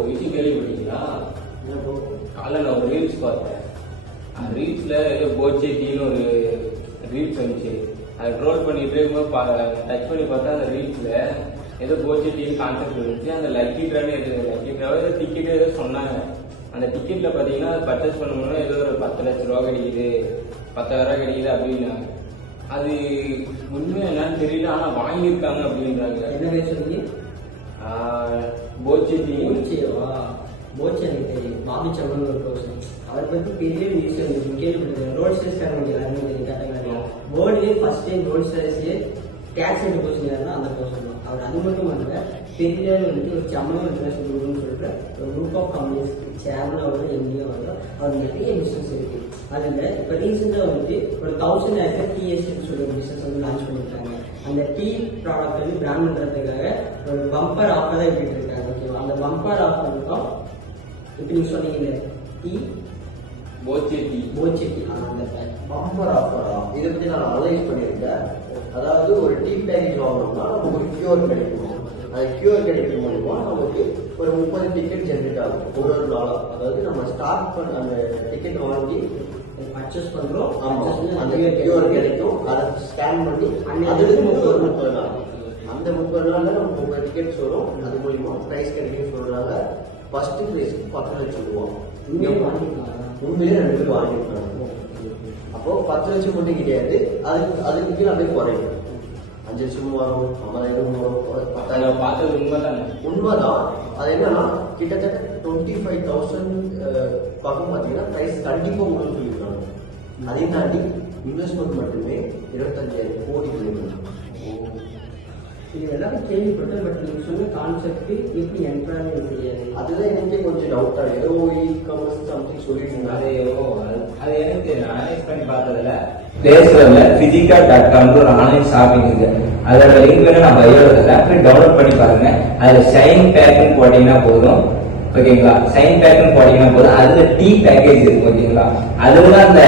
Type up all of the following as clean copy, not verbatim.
ஒரு விஷயம் கேள்விப்பட்டீங்களா? காலைல நான் ஒரு ரீல்ஸ் பார்த்தேன். அந்த ரீல்ஸ்ல ஏதோ போச்சேட்டின்னு ஒரு ரீல்ஸ் வந்துச்சு. அதை ட்ரோல் பண்ணிட்டு இருக்கும்போது டச் பண்ணி பார்த்தா அந்த ரீல்ஸ்ல ஏதோ போச்சேட்டின்னு கான்செப்ட் இருந்துச்சு. அந்த லக்கி ட்ரான்னு லக்கி ட்ராவோ ஏதோ டிக்கெட் ஏதோ சொன்னாங்க. அந்த டிக்கெட்ல பாத்தீங்கன்னா பர்ச்சேஸ் பண்ணணும்னா ஏதோ ஒரு 10 லட்ச ரூபா கிடைக்குது, 10,000 ரூபா கிடைக்குது அப்படின்னாங்க. அது உண்மை என்னன்னு தெரியல, ஆனா வாங்கியிருக்காங்க அப்படின்றாங்க. என்ன பேர் சொல்லி? போச்சேட்டி. போச்சு எனக்கு தெரியும். பாபி சம்மன் ஒரு பர்சன். அவரை பத்தி பெரிய நியூஸ் இருந்துச்சு, கேள்விப்பட்டிருக்கேன். ரோட் ஸ்டேஸ் காரணம் எல்லாருமே தெரியும். கேட்டகரி வேர்ல்டுலேயே ஃபர்ஸ்ட் டைம் ரோட் ஸ்டேஸ்லேயே டேக்ஸ் எடுத்து பர்சன் யாருன்னா அந்த பர்சன் தான். அவர் அது மட்டும் இல்லை, பெரிய வந்துட்டு ஒரு சம்மன் இன்டர்நேஷனல் குரூப்னு சொல்லிட்டு ஒரு குரூப் ஆஃப் கம்பெனிஸ் சேர்மன் அவர் எங்கேயோ வந்து அவர் நிறைய பிஸ்னஸ் இருக்கு. அதில் இப்போ ரீசெண்டாக வந்துட்டு ஒரு 1000 ஏக்கர் டிஎஸ்ன்னு சொல்லி ஒரு பிஸ்னஸ் வந்து லான்ச் பண்ணியிருக்காங்க. அந்த டீ ப்ராடக்ட் வந்து பிராண்ட் பண்ணுறதுக்காக ஒரு பம்பர் ஆஃபர் தான் விட்டுட்டு இருக்காங்க. ஓகேவா? அந்த பம்பர் ஆஃபர் இருக்கும். இப்போ நீங்க சொன்னீங்க டீ போச்சேட்டி அந்த பம்பர் ஆஃபரா? இதை பற்றி நான் அனலைஸ் பண்ணியிருக்கேன். அதாவது ஒரு டீ பேக்கேஜ் வாங்கணும்னா நமக்கு ஒரு கியூஆர் கிடைக்கும். அந்த கியூஆர் கிடைக்கிறது மூலமா நமக்கு ஒரு 30 டிக்கெட் ஜென்ரேட் ஆகும் ஒரு நாளா. அதாவது நம்ம ஸ்டார்ட் பண்ண அந்த டிக்கெட் வாங்கி பர்ச்சேஸ் பண்றோம். அந்த கியூஆர் கிடைக்கும். அதை ஸ்கேன் பண்ணி அதுக்கு 30 நாள். அந்த 30 நாள்ல நமக்கு 30 டிக்கெட்ஸ் வரும். அது மூலியமா பிரைஸ் கிடைக்கும் சொல்றாங்க. ஃபர்ஸ்ட் பிரைஸ் 10 லட்சம் ரூபா. உண்மையிலே 2 பேர் வாங்கியிருக்காங்க. அப்போ 10 லட்சம் மட்டும் கிடையாது, அதுக்கு கீழே அப்படியே குறையும். 5 லட்சம் வரும், 50,000 வரும், 10,000 பார்த்தது உண்மைதான். அது என்னன்னா கிட்டத்தட்ட 25,000 பக்கம் பார்த்தீங்கன்னா பிரைஸ் கண்டிப்பா உங்களுக்கு சொல்லியிருக்காங்க. அதையும் தாண்டி இன்வெஸ்ட்மெண்ட் மட்டுமே 25,000 கோடி கிடைக்கும். இது எல்லாரும் கேள்விப்பட்டு, பட் நீங்க சொன்ன கான்செப்ட் எப்படி என்ட்ரானே தெரியாது. அதுதான் எனக்கே கொஞ்சம் டவுட்டா. ஏதோ இ-காமர்ஸ் சம்திங் சொல்லிட்டு இருந்தாரு. அது எனக்கு அனலைஸ் பண்ணி பார்த்ததுல பிளேஸ்டோர்ல physica.com ஒரு ஆன்லைன் ஷாப்பிங் இருக்கு. அதோட லிங்க் வேணும் நான் பயோல தரேன், போய் டவுன்லோட் பண்ணி பாருங்க. அதுல ஷைன் பேக்னு போட்டீங்கன்னா போதும். ஓகேங்களா? ஷைன் பேக்னு போட்டீங்கன்னா போதும். அதுல டீ பேக்கேஜ் இருக்கு. ஓகேங்களா? அதுல அந்த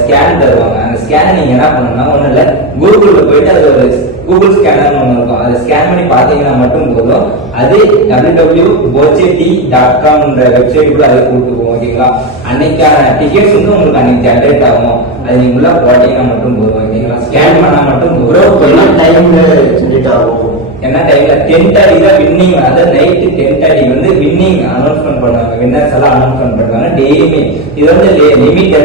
ஸ்கேன் தருவாங்க. அந்த ஸ்கேனை நீங்க என்ன பண்ணணும்னா ஒண்ணு இல்ல, கூகுள்ல போயிட்டு அது ஒரு கூகுள் ஸ்கேனர் ஒன்று இருக்கும். அதை ஸ்கேன் பண்ணி பார்த்தீங்கன்னா மட்டும் போதும். அது www.bochetti.com வெப்சைட்டுக்குள்ள அதை கூட்டு போகும். ஓகேங்களா? அன்னைக்கான டிக்கெட்ஸ் வந்து உங்களுக்கு அன்னைக்கு ஜென்ரேட் ஆகும். அது நீங்க உள்ள போட்டீங்கன்னா மட்டும் போதும். ஓகேங்களா? ஸ்கேன் பண்ணா மட்டும் போதும். டைம்ல ஜென்ரேட் ஆகும். என்ன டைம்ல 10:30 தான் வின்னிங். அதாவது நைட்டு 10:30 வந்து வின்னிங் அனௌன்ஸ்மெண்ட் பண்ணுவாங்க. வின்னர்ஸ் எல்லாம் அனௌன்ஸ்மெண்ட் பண்ணுவாங்க டெய்லியுமே. இது வந்து லிமிட்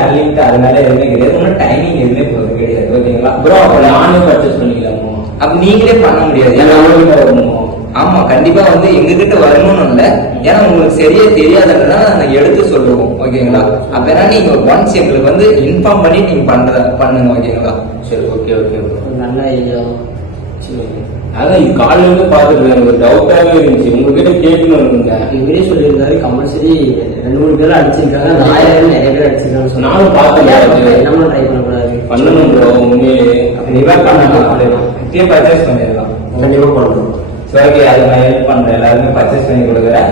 அன்லிமிட் அதனால எதுவுமே கிடையாது. ஒன்றும் டைமிங் எதுவுமே போகிறது கிடையாது. ஓகேங்களா ப்ரோ? அப்போ நானே பர்ச்சேஸ் பண்ணிக்கலாமோ? அப்ப நீங்களே பண்ண முடியாது. ஏன்னா வரணுமோ? ஆமா, கண்டிப்பா வந்து எங்ககிட்ட வரணும்னு இல்லை. ஏன்னா உங்களுக்கு சரியா தெரியாதுன்னா நாங்க எடுத்து சொல்லுவோம். ஓகேங்களா? அப்ப ஏன்னா நீங்க ஒன்ஸ் எங்களுக்கு வந்து இன்ஃபார்ம் பண்ணி நீங்க பண்ணுங்க. ஓகேங்களா? சரி, ஓகே. நல்ல ஐடியா. அதான் இது காலையில இருந்து பாத்துட்டு எனக்கு டவுட்டாவே இருந்துச்சு. உங்ககிட்ட கேட்கணும். இவரே சொல்லியிருந்தாரு கம்பல்சரி 2-3 பேர் அடிச்சிருக்காங்க. 1000 நிறைய பேர் அடிச்சிருக்காங்க. நானும் பார்த்தேன். நம்ம ட்ரை பண்ணக்கூடாது. பண்ணணும் ப்ரோ. உண்மையிலே ரிவர் பண்ணலாம். இப்பயே பர்ச்சேஸ் பண்ணிடலாம். கண்டிப்பா பண்ணணும். சரி, அதை நான் ஹெல்ப் பண்றேன். எல்லாருமே பர்ச்சேஸ் பண்ணி கொடுக்குறேன்.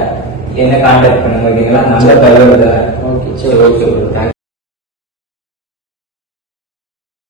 என்ன கான்டாக்ட் பண்ணுங்க. ஓகேங்களா? நல்ல தகவல். ஓகே, சரி, ஓகே ப்ரோ.